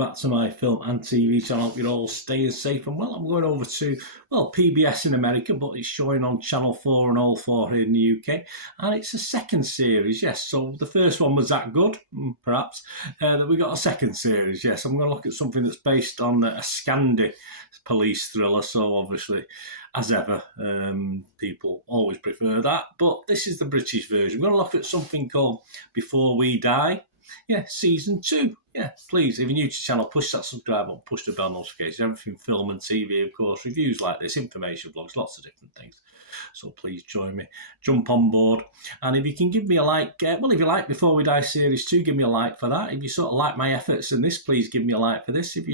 back to my film and TV channel. Hope you're all staying safe and well. I'm going over to, PBS in America, but it's showing on Channel 4 and All 4 here in the UK. And it's a second series, yes. So the first one was that good, perhaps, that we got a second series, yes. I'm going to look at something that's based on a Scandi police thriller. So obviously, as ever, people always prefer that. But this is the British version. We're going to look at something called Before We Die. Yeah, season 2. Yeah, please, if you're new to the channel, push that subscribe button, push the bell notification. Everything film and TV, of course, reviews like this, information vlogs, lots of different things. So please join me, jump on board. And if you can give me a like, if you like Before We Die Series 2, give me a like for that. If you sort of like my efforts in this, please give me a like for this. If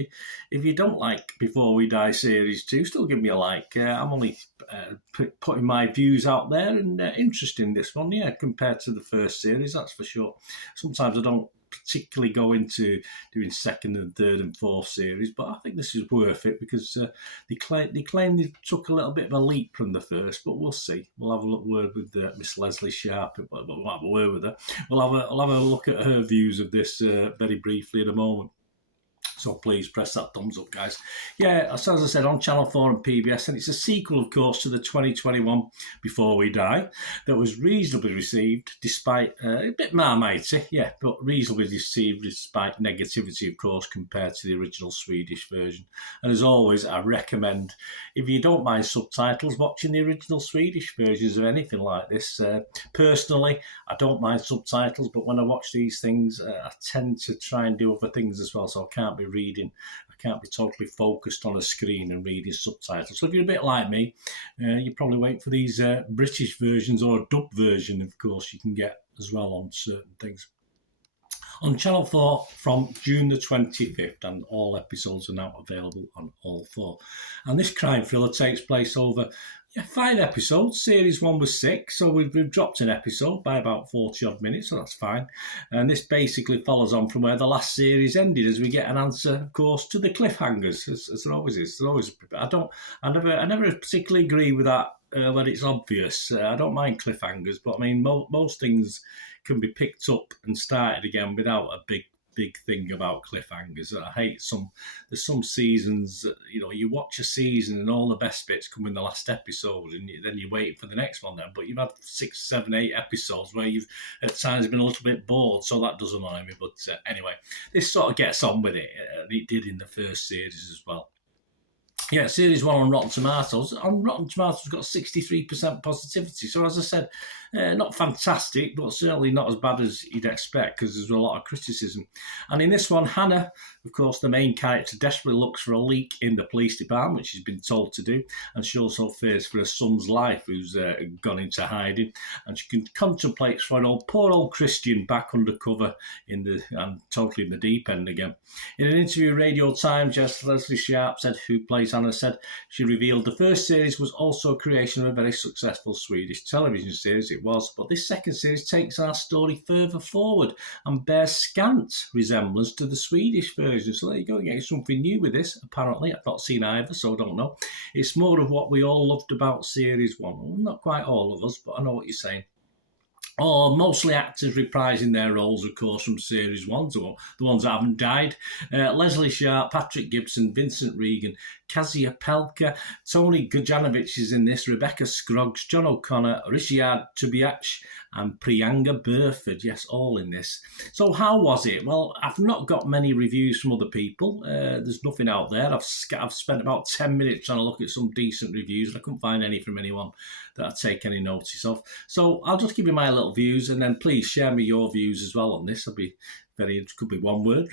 you don't like Before We Die Series 2, still give me a like. I'm only putting my views out there and interest in this one, yeah, compared to the first series, that's for sure. Sometimes I don't particularly go into doing second and third and fourth series, but I think this is worth it because they claim they took a little bit of a leap from the first, but we'll see. We'll have a word with Miss Leslie Sharp. We'll have a word with her. I'll have a look at her views of this very briefly in a moment. So please press that thumbs up, guys. Yeah, as I said, on Channel 4 and PBS, and it's a sequel, of course, to the 2021 Before We Die that was reasonably received, despite a bit marmitey, yeah, but reasonably received despite negativity, of course, compared to the original Swedish version. And as always, I recommend, if you don't mind subtitles, watching the original Swedish versions of anything like this. Personally, I don't mind subtitles, but when I watch these things, I tend to try and do other things as well, so I can't be reading. I can't be totally focused on a screen and reading subtitles. So if you're a bit like me, you probably wait for these British versions or a dub version, of course, you can get as well on certain things. On Channel 4 from June the 25th, and all episodes are now available on All 4. And this crime thriller takes place over 5 episodes. Series 1 was 6, so we've dropped an episode by about 40-odd minutes, so that's fine. And this basically follows on from where the last series ended, as we get an answer, of course, to the cliffhangers, as there always is. I never particularly agree with that when it's obvious. I don't mind cliffhangers, but I mean, most things can be picked up and started again without a big thing about cliffhangers. I hate there's some seasons, you watch a season and all the best bits come in the last episode, and then you wait for the next one then, but you've had 6, 7, 8 episodes where you've at times been a little bit bored, so that does annoy me. But anyway, this sort of gets on with it, and it did in the first series as well. Yeah, Series 1 on Rotten Tomatoes. On Rotten Tomatoes, we've got 63% positivity. So, as I said, not fantastic, but certainly not as bad as you'd expect, because there's a lot of criticism. And in this one, Hannah, of course, the main character, desperately looks for a leak in the police department, which she's been told to do, and she also fears for her son's life, who's gone into hiding. And she contemplates throwing poor old Christian back undercover and totally in the deep end again. In an interview with Radio Times, Leslie Sharp said, who plays Hannah, said she revealed the first series was also a creation of a very successful Swedish television series. It was, but this second series takes our story further forward and bears scant resemblance to the Swedish version. So there you go, getting something new with this. Apparently, I've not seen either, so I don't know. It's more of what we all loved about Series 1. Well, not quite all of us, but I know what you're saying. Mostly actors reprising their roles, of course, from Series 1, so the ones that haven't died. Leslie Sharp, Patrick Gibson, Vincent Regan, Kazia Pelka, Tony Gujanovic is in this, Rebecca Scroggs, John O'Connor, Richard Tubiach, and Priyanka Burford. Yes, all in this. So how was it? Well, I've not got many reviews from other people. There's nothing out there. I've spent about 10 minutes trying to look at some decent reviews, and I couldn't find any from anyone that I take any notice of. So I'll just give you my little views, and then please share me your views as well on this. It could be one word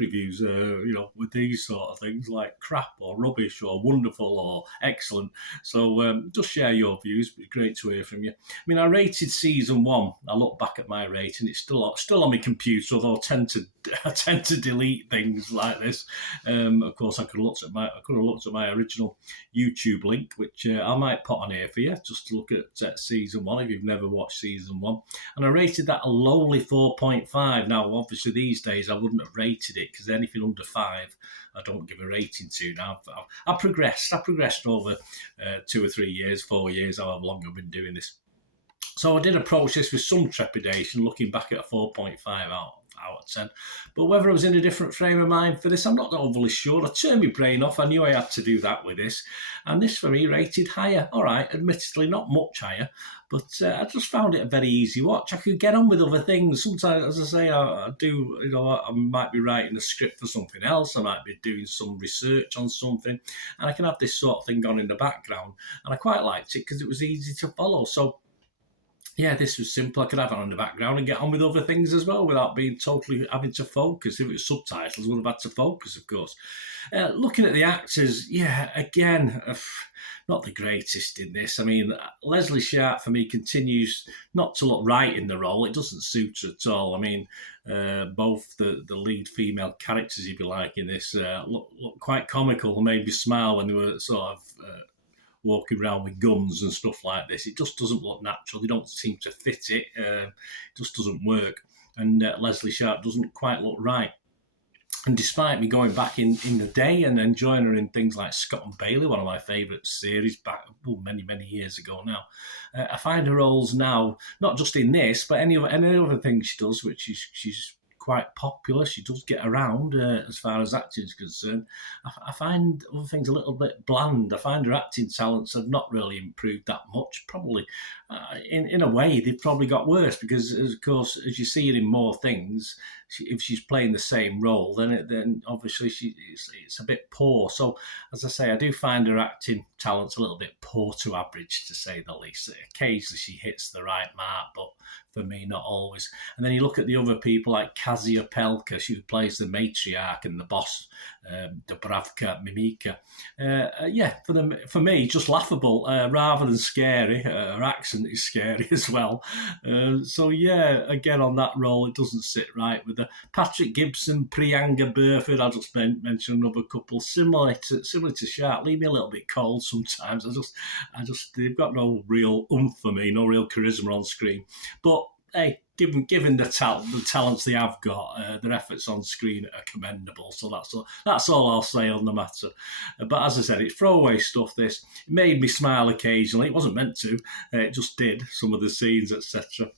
reviews, with these sort of things like crap or rubbish or wonderful or excellent. So just share your views. It'd be great to hear from you. I mean, I rated season 1. I look back at my rating; it's still on my computer, although I tend to delete things like this. Of course, I could have looked at my original YouTube link, which I might put on here for you, just to look at season 1 if you've never watched season 1. And I rated that a lowly 4.5. Now, obviously, these days I wouldn't have rated it, because anything under 5 I don't give a rating to. Now, I've progressed over 2 or 3 years, 4 years, however long I've been doing this. So I did approach this with some trepidation, looking back at a 4.5 out out of 10. But whether I was in a different frame of mind for this, I'm not overly sure. I turned my brain off. I knew I had to do that with this. And this for me rated higher. All right, admittedly not much higher, but I just found it a very easy watch. I could get on with other things. Sometimes, as I say, I do, I might be writing a script for something else. I might be doing some research on something, and I can have this sort of thing on in the background. And I quite liked it because it was easy to follow. So yeah, this was simple. I could have it on in the background and get on with other things as well without being totally having to focus. If it was subtitles, I would have had to focus, of course. Looking at the actors, yeah, again, not the greatest in this. I mean, Leslie Sharp, for me, continues not to look right in the role. It doesn't suit her at all. I mean, both the lead female characters, if you like, in this look quite comical, made me smile when they were sort of walking around with guns and stuff like this. It just doesn't look natural. They don't seem to fit it. It just doesn't work. And Leslie Sharp doesn't quite look right. And despite me going back in the day and enjoying her in things like Scott and Bailey, one of my favourite series back many, many years ago now, I find her roles now, not just in this, but any other thing she does, which she's quite popular. She does get around as far as acting is concerned. I find other things a little bit bland. I find her acting talents have not really improved that much. Probably, in a way, they've probably got worse because, of course, as you see it in more things, if she's playing the same role, then obviously it's a bit poor. So, as I say, I do find her acting talents a little bit poor to average, to say the least. Occasionally she hits the right mark, but for me, not always. And then you look at the other people like Kazia Pelka, who plays the matriarch and the boss, Dubravka Mimika. For me, just laughable rather than scary. Her accent is scary as well. Again, on that role, it doesn't sit right with her. Patrick Gibson, Priyanka Burford, I'll just mention another couple similar to Sharp. Leave me a little bit cold sometimes. They've got no real oomph for me, no real charisma on screen. But hey, given the talents they have got, their efforts on screen are commendable. So that's all I'll say on the matter. But as I said, it's throwaway stuff. This it made me smile occasionally. It wasn't meant to. It just did. Some of the scenes, etc.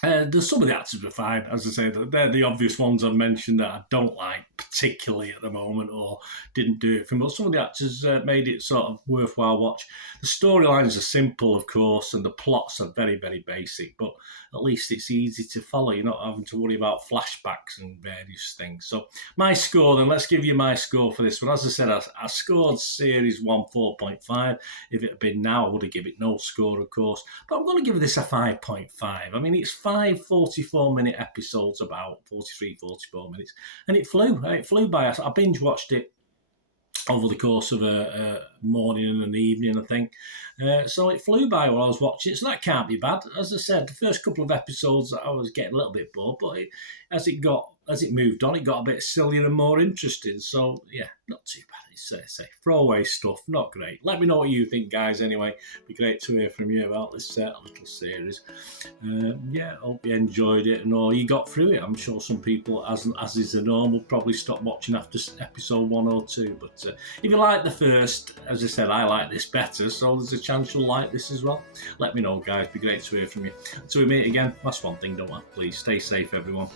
Some of the actors were fine. As I say, they're the obvious ones I've mentioned that I don't like particularly at the moment or didn't do it for me. But some of the actors made it sort of worthwhile watch. The storylines are simple, of course, and the plots are very, very basic, but at least it's easy to follow. You're not having to worry about flashbacks and various things. So my score then, let's give you my score for this one. As I said, I scored Series 1 4.5. If it had been now, I would have given it no score, of course. But I'm going to give this a 5.5. I mean, it's 5 44-minute episodes, about 43, 44 minutes, and it flew. It flew by. I binge watched it over the course of a morning and an evening, I think. So it flew by while I was watching it, so that can't be bad. As I said, the first couple of episodes I was getting a little bit bored, but as it moved on, it got a bit sillier and more interesting. So yeah, not too bad. It's throwaway stuff, not great. Let me know what you think, guys. Anyway, it'd be great to hear from you about this little series. Hope you enjoyed it and all you got through it. I'm sure some people, as is the norm, will probably stop watching after episode 1 or 2. But if you like the first, as I said, I like this better, so there's a chance you'll like this as well. Let me know, guys. It'd be great to hear from you. Until we meet again, that's one thing, don't I? Please stay safe, everyone.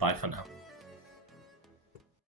Bye for now.